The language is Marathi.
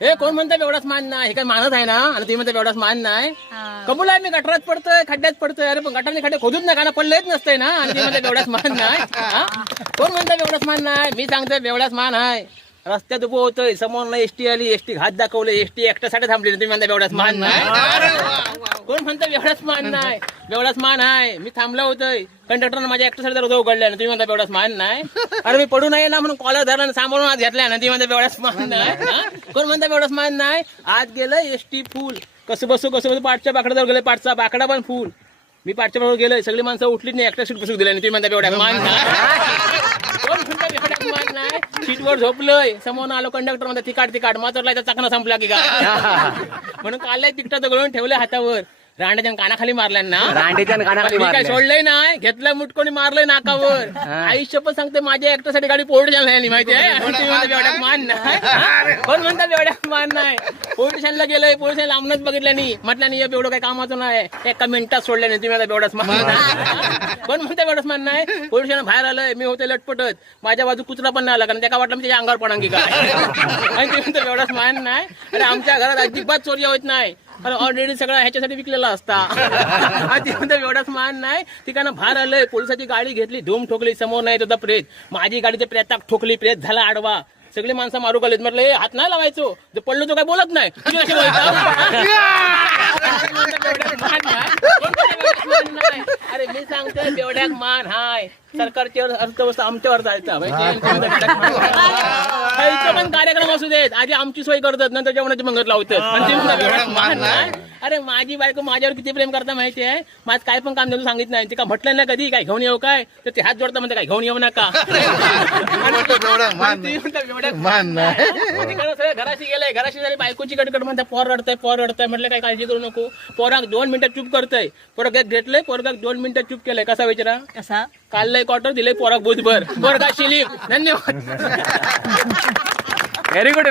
हे कोण म्हणतं एवढाच मान नाही, हे काय मानत आहे ना, आणि तुम्ही म्हणता एवढाच मान नाही. कबूल आहे, मी गटारात पडतोय, खड्ड्यात पडतोय. अरे पण गटारने खड्डे खोदूच नका ना, पडलेच नसतंय ना, आणि तुम्ही म्हणता एवढाच मान नाही. कोण म्हणतं एवढाच मान नाही? मी सांगतोय एवढाच मान आहे. रस्त्यात उभं होतोय, समोर एसटी आली, एसटी घात दाखवले, एसटी एकट्यासाठी थांबली, तुम्ही म्हणता एवढाच मान नाही. कोण म्हणतं एवढाच मान नाही? एवढाच मान आहे. मी थांबलो होतोय, कंडक्टरनं माझ्या एकट्यासाठी दरवाजा उघडला, तुम्ही म्हणता एवढाच मान नाही. अरे मी पडू नये ना म्हणून कॉलर धरला, सांभाळून आत घेतला ना, तुम्ही म्हणता एवढाच मान नाही. कोण म्हणता एवढाच मान नाही? आत गेलं एसटी फुल, कसं बसू पाठच्या बाकड्यावर गेले, पाठचा बाकडा पण फुल. मी पाठच्या बरोबर गेलोय, सगळी माणसं उठलीच नाही, एकट्या सीट बसू दिल्या, तुम्ही म्हणता एवढ्या मान नाही. कोण म्हणता एवढ्या मान नाही? सीटवर झोपलोय, समोर आलो, कंडक्टर म्हणता तिकाट मात्र चाकणा संपला की काय, म्हणून काढलाय तिकटा दगडून ठेवले हातावर, रांड्याच्या कानाखाली मारल्या ना, मी काय सोडलंय नाही, घेतलं मुटकोणी मारलंय नाकावर. आयुष्य पण सांगते माझ्या एकट्यासाठी गाडी पोलीस स्टेशनला माहिती आहे, एवढ्या मान नाही. कोण म्हणतात एवढ्या मान नाही? पोलीस स्टेशनला गेलोय, पोलीस स्टेशन लांबनच बघितलं नाही, म्हटलं नाही एवढं काही कामाचं नाही, एका मिनिटात सोडलं नाही, तुम्ही एवढाच मान नाही. कोण म्हणता एवढंच मान नाही? पोलीस स्टेशन बाहेर आलंय, मी होते लटपटत, माझ्या बाजू कुत्रा पण नाही आला, कारण त्याला वाटलं मी त्याच्या अंगावर पडांगी काय, आणि तुम्ही म्हणता एवढाच मान नाही. अरे आमच्या घरात अजिबात चोरी होत नाही, अरे ऑलरेडी सगळं ह्याच्यासाठी विकलेला असता, एवढाच मान नाही. ठिकाणं बाहेर आलंय, पोलिसाची गाडी घेतली, धूम ठोकली, समोर नाही होता प्रेत, माझी गाडी ते प्रेताक ठोकली, प्रेत झाला आडवा, सगळे माणसं मारू गेलेत. म्हटलं हे हात नाही लावायचो, जर पडलो तो काय बोलत नाही, तुम्ही असे अरे मी सांगतोय एवढ्याक मान हाय. सरकारची अर्थव्यवस्था आमच्यावर चालतं, पण कार्यक्रम असू देत, आधी आमची सोय करतात, नंतर जेवणाची मंगत लावतात. अरे माझी बायको माझ्यावर किती प्रेम करता माहिती आहे, माझं काय पण काम देतो सांगितलं नाही, ते का म्हटलं ना कधी काय घेऊन येऊ काय, तर ते हात जोडता म्हणते काय घेऊन येऊ नका. घराशी गेलंय, घराशी झाली, बायकोची कडकड म्हणते पोर रडतंय, म्हटलं काय काळजी करू नको, पोराक 2 मिनिटात चूप करतय, पोरगा घेतलंय, पोरगा 2 मिनिटात चूप केलंय, कसा विचारा, कसा काढलंय क्वार्टर दिलंय पोराक बुधभर, पोरगा शिलीप. धन्यवाद. Very good.